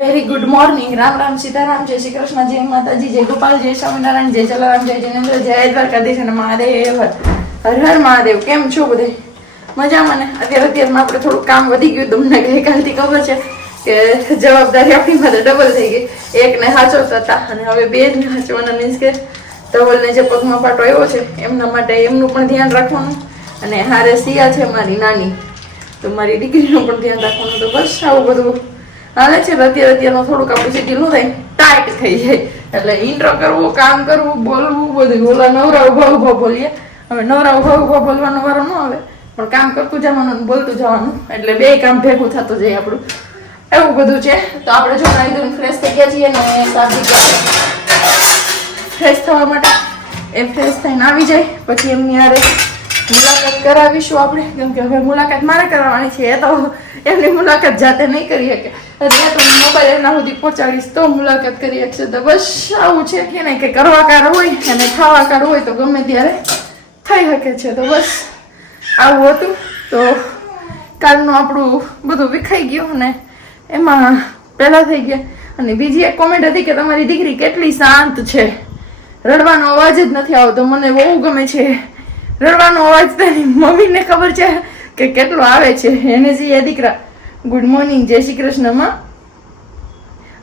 Very good morning Ram Ram Sitaram જય શ્રી કૃષ્ણ જય માતાજી જય ગોપાલ જય સ્વામિનારાયણ જય જલારામ જય જિનેન્દ્ર જય દ્વારકાધીશ અને મહાદેવ હર હર મહાદેવ કેમ છો બધે? મજા મને? અત્યારે અત્યારમાં આપણે થોડું કામ વધી ગયું, તમને ગઈકાલથી ખબર છે કે જવાબદારી આપણી માટે ડબલ થઈ ગઈ. એકને સાચો હતા અને હવે બે જ હાચવાના મીન્સ કે ધવલને જે પગમાં પાટો આવ્યો છે, એમના માટે એમનું પણ ધ્યાન રાખવાનું. અને હારે સિયા છે મારી નાની, તો મારી દીકરીનું પણ ધ્યાન રાખવાનું. તો બસ આવું બધું હાલે છે અત્યારે અત્યારનું થોડુંક આપણું શેડ્યુલ થાય. ટાઈટ થઈ જાય. એટલે ઇન્ટ્રો કરવું, કામ કરવું, બોલવું, બધું. ઓલા નવરા ઊભા ઊભા બોલીએ. હવે નવરા ઊભા ઊભા બોલવાનો વારો ન આવે. પણ કામ કરતું જવાનું બોલતું જવાનું. એટલે બે કામ ભેગું થતું જાય આપણું. એવું બધું છે. તો આપણે જો ધોઈને ફ્રેશ થઈ ગયા છીએ ને સાબજી ફ્રેશ થવા માટે એ ફ્રેશ થઈને આવી જાય. પછી એમની હારે મુલાકાત કરાવીશું આપણે. કેમ કે હવે મુલાકાત મારે કરવાની છે. એ તો એમની મુલાકાત જાતે નહીં કરી શકે. એટલે તો મોબાઈલ એમના સુધી પહોંચાડીશ તો મુલાકાત કરી શકશે તો બસ આવું છે કે નહીં, કે કરવાકાર હોય અને ખાવાકાર હોય તો ગમે ત્યારે થઈ શકે છે. તો બસ આવું હતું. તો કાલનું આપણું બધું વિખાઈ ગયું અને એમાં પહેલાં થઈ ગયા. અને બીજી એક કોમેન્ટ હતી કે તમારી દીકરી કેટલી શાંત છે. રડવાનો અવાજ જ નથી આવતો. મને બહુ ગમે છે. રડવાનો અવાજ તેની મમ્મીને ખબર છે કે કેટલો આવે છે. એને જે દીકરા ગુડ મોર્નિંગ જય શ્રી કૃષ્ણમાં.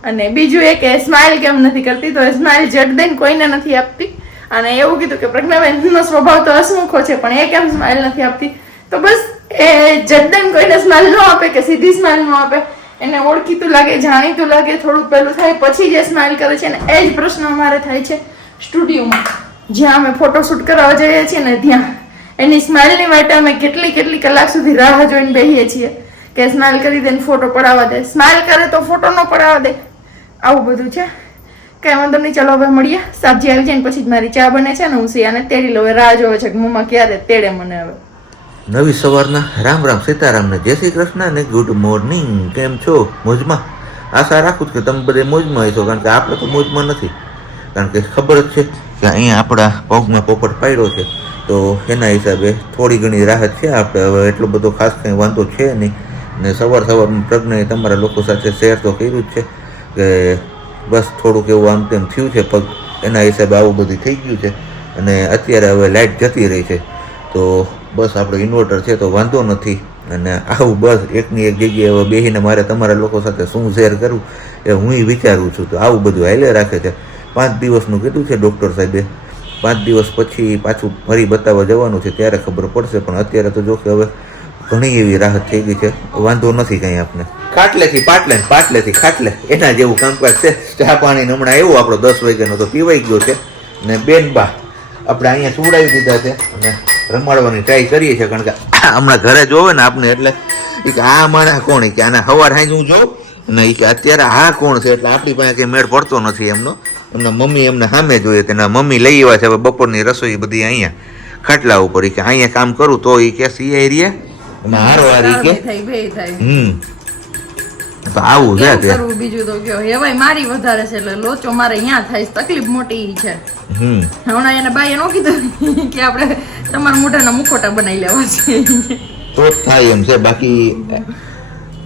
અને બીજું એ કે સ્માઇલ કેમ નથી કરતી? તો સ્માઇલ જટ દઈને કોઈને નથી આપતી. અને એવું કીધું કે, પ્રજ્ઞાબેનનો સ્વભાવ તો હસમુખો છે, પણ એ કેમ સ્માઇલ નથી આપતી? તો બસ એ જડદન કોઈને સ્માઇલ ન આપે કે સીધી સ્માઇલ ન આપે. એને ઓળખીતું લાગે, જાણીતું લાગે, થોડું પેલું થાય, પછી જે સ્માઇલ કરે છે ને, એ જ પ્રશ્ન અમારે થાય છે સ્ટુડિયોમાં. જ્યાં અમે ફોટોશૂટ કરાવવા જઈએ છીએ ને ત્યાં. એની સ્માઇલની માટે અમે કેટલી કેટલી કલાક સુધી રાહ જોઈને બેસીએ છીએ કે સ્માઇલ કરી દે ફોટો પડાવવા દે. સ્માઇલ કરે તો ફોટો ન પડાવવા દે. આવું બધું છે. કઈ વાંધો નહીં, ચાલો હવે મળીએ. સબ્જી આવી જાય ને પછી મારી ચા બને છે ને હું સિયાને તેડી લઉં. રાહ જોવે છે કે મમ્મા ક્યારે તેડે મને હવે. નવી સવારના રામ રામ સીતારામ ને જય શ્રી કૃષ્ણ ને ગુડ મોર્નિંગ કેમ છો? મોજમાં? આશા રાખું છું કે તમે બધે મોજમાં હશો, કારણ કે આપણે તો મોજમાં નથી. કારણ કે ખબર જ છે કે અહીંયા આપણા પગમાં પોપટ પાડ્યો છે, તો એના હિસાબે થોડી ઘણી રાહત છે આપણે હવે એટલો બધો ખાસ કંઈ વાંધો છે નહીં. ને સવાર સવારમાં પ્રજ્ઞાએ તમારા લોકો સાથે શેર તો કર્યું જ છે કે બસ થોડુંક એવું આમ તેમ થયું છે પગ. એના હિસાબે આવું બધું થઈ ગયું છે અને અત્યારે હવે લાઇટ જતી રહી છે. તો બસ આપણો ઇન્વર્ટર છે તો વાંધો નથી. અને આવું બસ એકની એક જગ્યાએ હવે બેસીને મારે તમારા લોકો સાથે શું શેર કરવું એ હું વિચારું છું. તો આવું બધું હાઈલે રાખે છે. પાંચ દિવસનું કીધું છે ડૉક્ટર સાહેબે. પાંચ દિવસ પછી પાછું ફરી બતાવવા જવાનું છે ત્યારે ખબર પડશે, પણ અત્યારે તો જો કે હવે ઘણી એવી રાહત થઈ ગઈ છે. વાંધો નથી કંઈ આપને. ખાટલેથી પાટલે પાટલેથી ખાટલે. એના જેવું કામકાજ છે. ચા પાણી હમણાં આવ્યું આપણો દસ વાગ્યાનો તો પીવાઈ ગયો છે. ને બેન બા, આપણે અહીંયા સુવડાવી દીધા છે અને રમાડવાની ટ્રાય કરીએ છીએ, કારણ કે હમણાં ઘરે જોવે ને આપણે એટલે એ કે આ માણસ કોણ? કે આના સવાર હાઈ હું. જોઉં ને કે અત્યારે આ કોણ છે? એટલે આપણી પાસે કંઈ મેળ પડતો નથી એમનો. એમના મમ્મી એમને સામે જોઈએ કે ના મમ્મી લઈ આવ્યા છે હવે બપોરની રસોઈ બધી અહીંયા ખાટલા ઉપર. કે અહીંયા કામ કરું તો એ કે સી એરિયા એમાં હારો હારી કે? હમ. તો આવું છે તે બીજું તો કયો. હેવાય મારી વધારે છે એટલે લોચો મારે અહીંયા થાય તકલીફ મોટી છે. હમ. હમણાં એને બાઈએ નો કીધું કે આપણે તમારા મોઢાના મુખોટા બનાવી લેવા છે. તો થાય એમ છે બાકી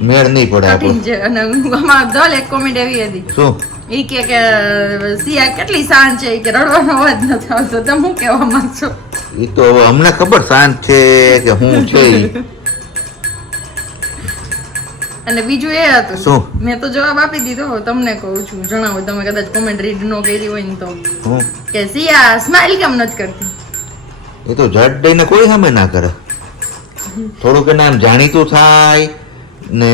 મેળ નહીં પડે આપણો. છે. અને દલ એક કોમેન્ટ એવી હતી. શું? કે કે સિયા કેટલી શાંત છે કે રડવાનો અવાજ નથી આવતો. તમે શું કહેવા માંગશો એ તો હવે અમને ખબર શાંત છે કે હું છે અને બીજું એ હતું. શું? મેં તો જવાબ આપી દીધો. તમને કહું છું જણાવો. તમે કદાચ કોમેન્ટ રીડ ન કરી હોય ને તો. કે સિયા સ્માઇલ કેમ નથી કરતી? એ તો જડ દઈને કોઈ સામે ના કરે. થોડુંક એને આમ જાણીતું થાય ને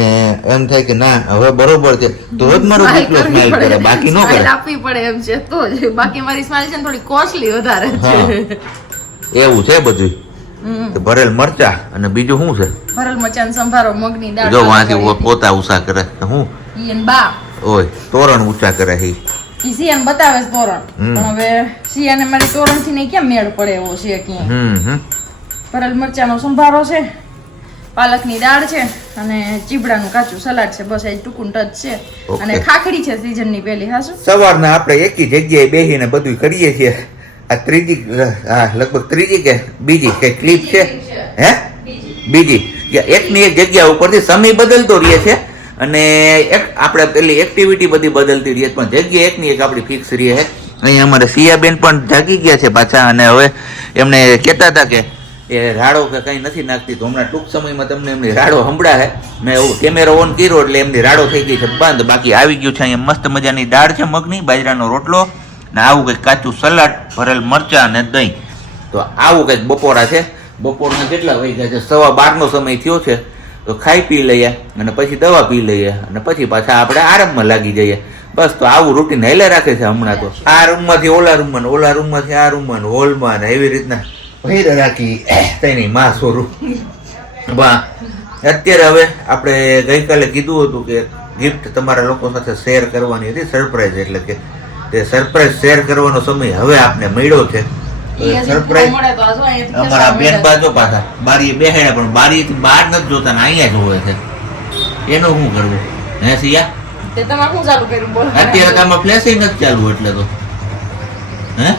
એમ થાય કે ના હવે બરોબર છે. તો જ મારો કેટલો સ્માઈલ કરે? બાકી નો કરે. આપવી પડે એમ છે. તો જ. બાકી મારી સ્માઈલ છે થોડી કોસ્ટલી વધારે છે. એવું છે બધું. ભરેલ મરચા અને બીજું શું છે? ભરેલ મરચા સંભારો મગની દાળ જો વાંચી પોતા ઉષા કરે. તો હું? ઈન બા ઓય તોરણ ઊંચા કરે હી. સીએન બતાવે છે તોરણ. પણ હવે સિયાને મારી તોરણથી ને કેમ મેળ પડે એવો છે કે ભરેલ મરચાનો સંભારો છે. પાલકની દાળ છે અને ચીબડાનું કાચું સલાડ છે. બસ એ ટૂંકું ટચ છે. અને ખાખડી છે સીઝનની પેલી શું? સવારના આપણે એકી જગ્યાએ બેસીને બધું કરીએ છીએ. આ ત્રીજી હા લગભગ ત્રીજી કે બીજી કે ક્લિપ છે? હે? બીજી. એકની એક જગ્યા ઉપરથી સમય બદલતો રહે છે અને એક આપણે પેલી એક્ટિવિટી બધી બદલતી રહીએ પણ જગ્યા એકની એક આપણી ફિક્સ રહી છે. અહીંયા અમારે સિયાબેન પણ જાગી ગયા છે પાછા અને હવે એમને કહેતા હતા કે એ રાડો કે કંઈ નથી નાખતી. તો હમણાં ટૂંક સમયમાં તમને એમની રાડો સંભળાવે મેં એવું કેમેરો ઓન કર્યો એટલે એમની રાડો થઈ ગઈ છે બંધ. બાકી આવી ગયું છે અહીંયા મસ્ત મજાની દાળ છે મગની, બાજરાનો રોટલો ને આવું કંઈક કાચું સલાડ, ભરેલ મરચાં અને દહીં. તો આવું કંઈક બપોરા છે. બપોરના કેટલા વાગ્યા છે? સવા બારનો સમય થયો છે. તો ખાઈ પી લઈએ અને પછી દવા પી લઈએ અને પછી પાછા આપણે આરામમાં લાગી જઈએ. બસ તો આવું રૂટીન હેલે રાખે છે હમણાં તો. આ રૂમમાંથી ઓલા રૂમમાં ઓલા રૂમમાંથી આ રૂમમાં હોલમાં ને એવી રીતના. ભૈર તેની માં સ્વરૂપ બા અત્યારે હવે આપણે ગઈકાલે કીધું હતું કે ગિફ્ટ તમારા લોકો સાથે શેર કરવાની હતી સરપ્રાઈઝ એટલે કે તે સરપ્રાઈઝ શેર કરવાનો સમય હવે આપને મળ્યો છે. સરપ્રાઈઝ અમારા બેન બાજુ પાછા બારી બેહેડા પણ બારી બહાર નથી જોતા ને અહીંયા જોવે છે. એનું શું કરવું? હે સિયા અત્યારે તો આમાં ફ્લેશ નથી ચાલુ એટલે તો. હે?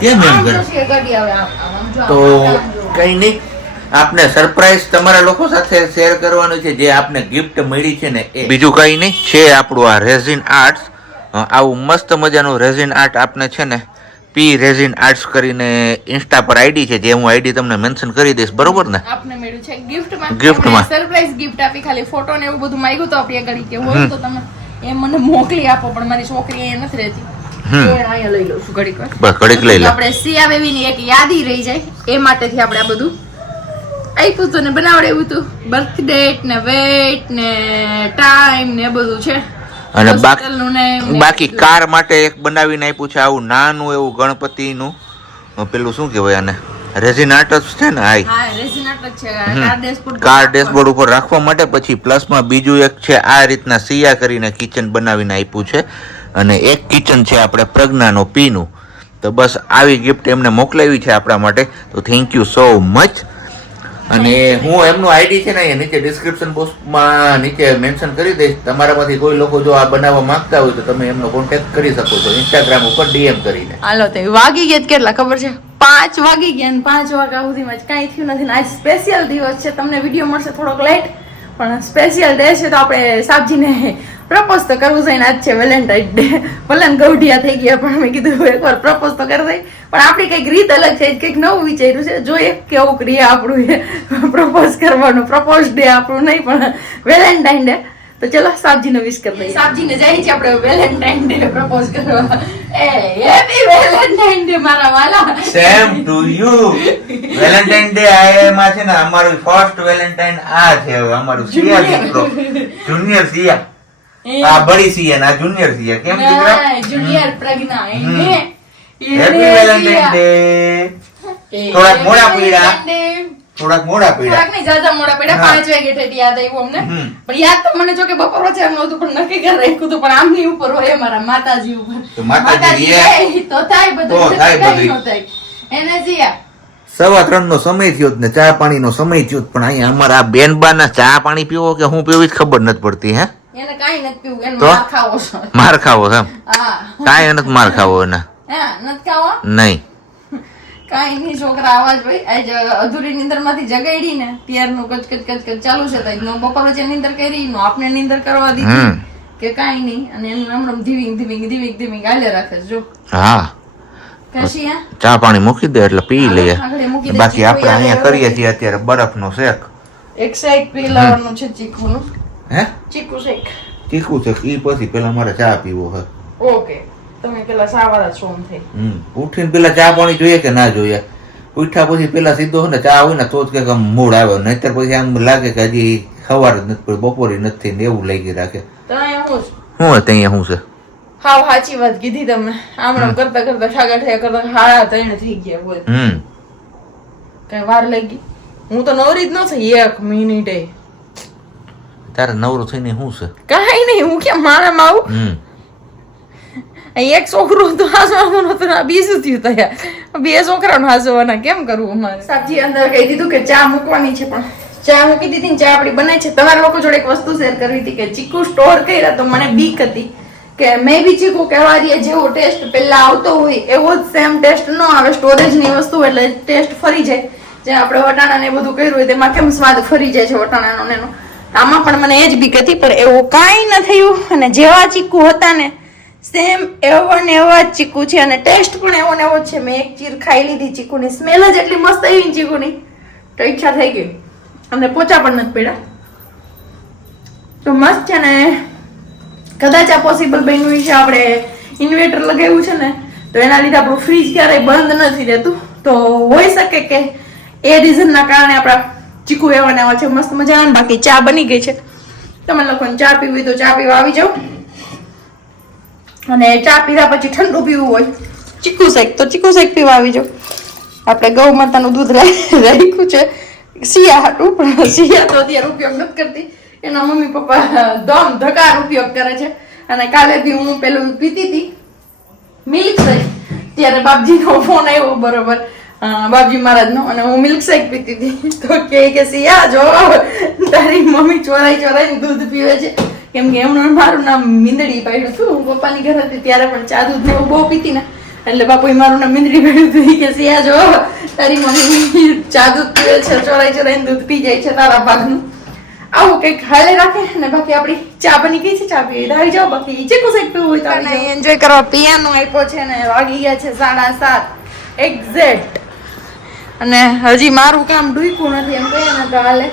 કેમ એમ કરે? તો. કઈ નહીં. આપને સરપ્રાઈઝ તમારા લોકો સાથે શેર કરવાનું છે જે આપને ગિફ્ટ મળી છે ને એ. બીજું કઈ નહીં છે આપણું આ રેઝિન આર્ટ્સ આવું મસ્ત મજાનું રેઝિન આર્ટ આપને છે ને પી રેઝિન આર્ટ્સ કરીને ઇન્સ્ટા પર આઈડી છે જે હું આઈડી તમને મેન્શન કરી દઈશ બરોબર ને? આપને મળ્યું છે ગિફ્ટમાં ગિફ્ટમાં. સરપ્રાઈઝ ગિફ્ટ આપી ખાલી ફોટો ને એવું બધું માંગ્યું તો આપણી આગળ કે હોય તો તમે એ મને મોકલી આપો પણ મારી છોકરી એ નથી રહેતી. લઈ લઉં છું ઘડીક ઘડીક લઈ લે. આપણે સિયા બેબીની એક યાદી રહી જાય એ માટેથી આપણે આ બધું આપ્યું હતું ને એવું હતું બર્થ ડેટ ને વેટ ને ટાઈમ ને બધું છે. અને બાકી બાકી કાર માટે એક બનાવીને આપ્યું છે આવું નાનું એવું ગણપતિનું. પેલું શું કહેવાય આને? રેઝિન છે ને હાઈ કાર ડેશબોર્ડ ઉપર રાખવા માટે પછી પ્લસમાં બીજું એક છે આ રીતના સિયા કરીને કિચન બનાવીને આપ્યું છે. અને એક કિચન છે આપણે પ્રજ્ઞાનો પીનું. તો બસ આવી ગિફ્ટ એમને મોકલાવી છે આપણા માટે. તો થેન્ક યુ સો મચ અને હું એમનું આઈડી છે ને અહીંયા નીચે ડિસ્ક્રિપ્શન બોક્સમાં નીચે મેન્શન કરી દઈશ. તમારામાંથી કોઈ લોકો જો આ બનાવવા માંગતા હોય તો તમે એમનો કોન્ટેક્ટ કરી શકો છો. ઇન્સ્ટાગ્રામ ઉપર ડીએમ કરીને. હાલો, તે વાગી ગયા કેટલા ખબર છે? પાંચ વાગી ગયા ને પાંચ વાગ્યા સુધીમાં જ કાંઈ થયું નથી. ને આજ સ્પેશિયલ દિવસ છે. તમને વીડિયો મળશે થોડોક લેટ પણ સ્પેશિયલ ડે છે તો આપણે સાબજીને પ્રપોઝ તો કરવું જોઈએ ને આજ છે વેલેન્ટાઇન ડે ભલે ગૌઢિયા થઈ ગયા પણ મેં કીધું એકવાર પ્રપોઝ તો કરી દઈ. પણ આપણી કંઈક રીત અલગ છે કંઈક નવું વિચાર્યું છે. જોઈએ કેવું કરીએ આપણું પ્રપોઝ કરવાનું. પ્રપોઝ ડે આપણું નહીં પણ વેલેન્ટાઇન ડે તો ચલો સાબજીને વિશ કરી દઈએ. સાબજીને જાય છે આપણે વેલેન્ટાઇન ડે પ્રપોઝ કરવા. એ હેપી વેલેન્ટાઇન ડે મારા વાલા. Same to you Valentine day આમાં છે ને અમારું ફર્સ્ટ વેલેન્ટાઇન આ છે અમારું સિયા દીકરો. જુનિયર સિયા આ બડી સી ને આ જુનિયર સિયા કેમ દીકરા? જુનિયર પ્રજ્ઞા. એને હેપી વેલેન્ટાઇન ડે થોડાક મોડા પીડા. થોડાક મોડા થોડાક નહીં જાજા મોડા પીડા. પાંચ વાગે ઠેઠ યાદ આવ્યું અમને. પણ યાદ તો મને જો કે બપોર વચ્ચે એમ નહોતું પણ નક્કી કરી રાખ્યું હતું. પણ આમની ઉપર હોય મારા માતાજી ઉપર. તો માતાજી તો થાય બધું. તો થાય બધું. એને જીયા સવા ત્રણ નો સમય થયો ને ચા પાણી નો સમય થયો પણ અહીંયા અમારા બેનબા ના ચા પાણી પીવો કે હું પીવી જ ખબર નથી પડતી હે? એને કાંઈ નથી પીવું એને તો? માર ખાવો છે. માર ખાવો છે એમ? હા. કાંઈ નથી માર ખાવો એને. હા નથી ખાવો? નહીં. કાંઈ નહીં છોકરા આવાજ ભાઈ. આજ અધૂરી નીંદરમાંથી જગાડી ને ત્યારનું કચ કચ કચ કચ ચાલુ છે તો નો બપોર વચ્ચે નીંદર કરી નો આપને નીંદર કરવા દીધી કે કાઈ નહીં. અને એનું હમણાં આમ ધીમી ધીમી ધીમી ધીમી રાખે જો. હા. ચા પાણી મૂકી દે એટલે પી લઈએ. બાકી આપણે અહીંયા કરીએ છીએ અત્યારે બરફ નો શેક. એક સાઈડ પી લેવાનું છે ચીકુનું. હે? ચીકુ શેક. ચીકુ છે ઈ પછી પેલા મારે ચા પીવો હે. ઓકે તમે પેલા સાવાળા છો એમ થઈ હમ ઉઠીને પેલા ચા પાણી જોઈએ કે ના જોઈએ? ઉઠ્યા પછી પેલા સીધો છે ને ચા હોય ને તો જ કંઈક આમ મૂડ આવે નહીતર પછી આમ લાગે કે હજી સવાર જ નથી બપોરે નથી ને એવું લાગી રાખે. હું અહીંયા હું છે? હા સાચી વાત કીધી તમે આમ આમ કરતા કરતા ઠાગા થયા કરતા હાળા ત્રણ થઈ ગયા બોલ. હમ. કઈ વાર લાગી? હું તો નવરી જ ન થઈ એક મિનિટે. તારે નવરું થઈને શું છે? કાંઈ નહીં હું કેમ માણામાં આવું? એક છોકરું તો હાસવાનું નતું ને આ બીજું થયું તૈયાર બે છોકરાનું હાસવાના કેમ કરવું અમારે? સાચી અંદર કહી દીધું કે ચા મૂકવાની છે પણ ચા મૂકી દીધી ને ચા આપણી બનાવી છે. તમારા લોકો જોડે એક વસ્તુ શેર કરવી હતી કે ચીકુ સ્ટોર કર્યા તો મને બીક હતી કે મેં બી ચીકુ કહેવા દઈએ જેવો ટેસ્ટ પહેલા આવતો હોય એવો જ સેમ ટેસ્ટ ન આવે. સ્ટોરેજની વસ્તુ એટલે ટેસ્ટ ફરી જાય. જે આપણે વટાણા ને એ બધું કર્યું હોય તેમાં કેમ સ્વાદ ફરી જાય છે વટાણાનો એનો? આમાં પણ મને એ જ બીક હતી, પણ એવું કાંઈ ન થયું. અને જેવા ચીકુ હતા ને સેમ એવો ને એવા જ ચીકુ છે. અને ટેસ્ટ પણ એવો ને એવો છે. મેં એક ચીર ખાઈ લીધી ચીકુની. સ્મેલ જ એટલી મસ્ત આવી ચીકુની. તો ઈચ્છા થઈ ગઈ. અમને પોચા પણ નથી પડ્યા. તો મસ્ત છે ને. કદાચ આ પોસિબલ બન્યું છે. આપણે ઇન્વેટર લગાવ્યું છે ને, તો એના લીધે આપણું ફ્રીજ ક્યારેય બંધ નથી રહેતું. તો હોઈ શકે કે એ રીઝનના કારણે આપણા ચીકુ રહેવાના છે, મસ્ત મજા બાકી ચા બની ગઈ છે. તમે લોકોને ચા પીવી તો ચા પીવા આવી જાઓ. અને ચા પીધા પછી ઠંડુ પીવું હોય. ચીકુ શેક, તો ચીકુ શેક પીવા આવી જાઓ. આપણે ગૌ માતાનું દૂધ રાખ્યું છે. શિયા હાટું, પણ શિયા તો અત્યારે ઉપયોગ નથી કરતી. એના મમ્મી પપ્પા દમ ધકાર ઉપયોગ કરે છે. અને કાલે બી હું પેલું પીતી હતી મિલ્ક શેક. ત્યારે બાપજીનો ફોન આવ્યો બરોબર. બાપજી મહારાજનો અને હું મિલ્ક શેક પીતી હતી. તો કે કે સિયા જો તારી મમ્મી ચોરાઈ ચોરાઈને દૂધ પીવે છે. કેમ કે એમનું મારું નામ મીંદડી પાડ્યું હતું. હું પપ્પાની ઘરે હતી ત્યારે પણ ચા દૂધ ને એવું બહુ પીતી ને. એટલે બાપુએ મારું નામ મીંદડી પાડ્યું હતું. કે સિયા જો તારી મમ્મી ચા દૂધ પીવે છે ચોરાઈ ચોરાઈને દૂધ પી જાય છે તારા ભાગનું. આવું કંઈક હાલે રાખે ને બાકી આપણી ચા બની ગઈ છે. ચા પી આવી જાઓ. બાકી જે કુછ પીવું હોય તો એન્જોય કરવા પિયાનો આપ્યો છે ને વાગી ગયા છે સાડા સાત. એક્ઝેક્ટ અને હજી મારું કામ ઢૂક્યું નથી એમ કહીએ ને તો હાલે.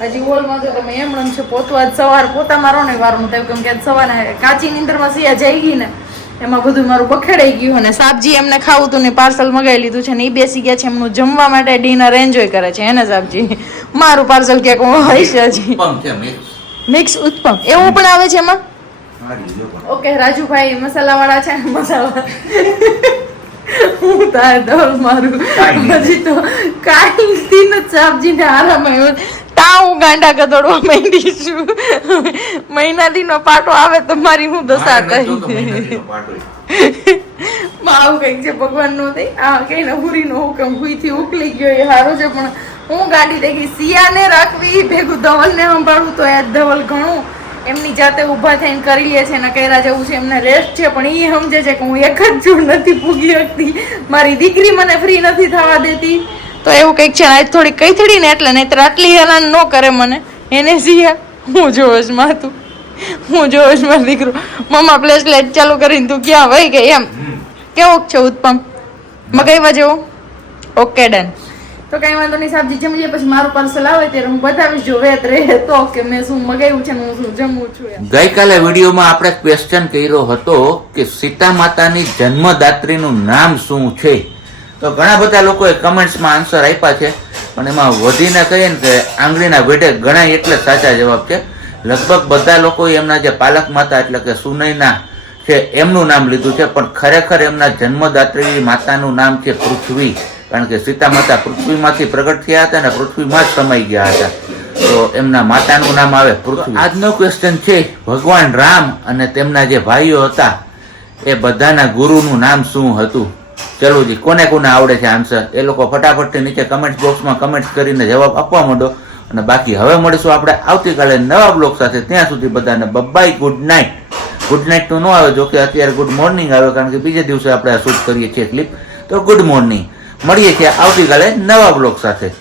હજી હોલમાં તો તમે એમ છો પોતવા જ સવાર પોતા મારો ને વારું થયું કેમ કે સવારે કાચી નીંદરમાં સિયા જઈ ગઈ ને એમાં બધું મારું બખેડાઈ ગયું અને સાબજી એમને ખાવું હતું ને પાર્સલ મગાવી લીધું છે ને એ બેસી ગયા છે એમનું જમવા માટે ડિનર એન્જોય કરે છે એને સાબજી મારું પાર્સલ ક્યાંક હોય છે હજી. મિક્સ. ઉત્પમ. એવું પણ આવે છે એમાં. ઓકે રાજુભાઈ મસાલાવાળા છે ને મસાલા. હું તારે દોર મારું. પછી તો કાંઈ નથી ને આરામ આવ્યો તા હું ગાંડા ગદોડવા માંડી છું. મહિનાદીનો પાટો આવે તો મારી હું દશા કહી. આવું કંઈક છે ભગવાન નો થઈ આ કઈ ને હુરી નો હુકમ હુઈથી ઉકલી ગયો એ હારો છે પણ હું ગાડી દેખી સિયાને રાખવી ભેગું ધવલ ને સંભાળવું તો એ ધવલ ઘણું. એમની જાતે ઊભા થઈને કરી લે છે ને કર્યા જેવું છે એમને રેસ્ટ છે પણ એ સમજે છે કે હું એક જ જોડ નથી પૂગી શકતી. મારી દીકરી મને ફ્રી નથી થવા દેતી. તો એવું કંઈક છે આજ થોડી કઈથડી ને એટલે નહીં આટલી હેરાન ન કરે મને. એને સિયા હું જોશ માતું હું જોશ મારો દીકરો. મમ્મા પ્લેસ લાઇટ ચાલુ કરીને તું ક્યાં વહી ગઈ એમ? કેવો છે ઉત્પમ? મગાઈવા જેવું? ઓકે ડન તો કઈ વાંધો નહીં જમી જે પછી મારું પાર્સલ આવે ત્યારે હું બતાવીશ જો વેત રહે તો કે મેં શું મગાવ્યું છે હું શું જમું છું ગઈકાલે વિડીયોમાં આપણે ક્વેશ્ચન કર્યો હતો કે સીતા માતાની જન્મદાત્રીનું નામ શું છે? તો ઘણા બધા લોકોએ કમેન્ટ્સમાં આન્સર આપ્યા છે, પણ એમાં વધીને કહીએ ને કે આંગળીના વેઢે ગણાય એટલે સાચા જવાબ છે. લગભગ બધા લોકોએ એમના જે પાલક માતા એટલે કે સુનૈના છે, એમનું નામ લીધું છે, પણ ખરેખર એમના જન્મદાત્રી માતાનું નામ છે પૃથ્વી. કારણ કે સીતા માતા પૃથ્વીમાંથી પ્રગટ થયા હતા અને પૃથ્વીમાં જ સમાઈ ગયા હતા. તો એમના માતાનું નામ આવે પૃથ્વી. આજનો ક્વેશ્ચન છે ભગવાન રામ અને તેમના જે ભાઈઓ હતા એ બધાના ગુરુનું નામ શું હતું? ચલો જી કોને કોને આવડે છે આન્સર એ લોકો ફટાફટથી નીચે કમેન્ટ બોક્સમાં કમેન્ટ કરીને જવાબ આપવા માંડો. અને બાકી હવે મળીશું આપણે આવતીકાલે નવા બ્લોગ સાથે. ત્યાં સુધી બધાને બબ્બાઈ ગુડ નાઇટ ગુડ નાઇટ તો ન આવે જો કે અત્યારે ગુડ મોર્નિંગ આવે કારણ કે બીજે દિવસે આપણે શૂટ કરીએ છીએ ક્લિપ તો ગુડ મોર્નિંગ મળીએ છીએ આવતીકાલે નવા બ્લોગ સાથે.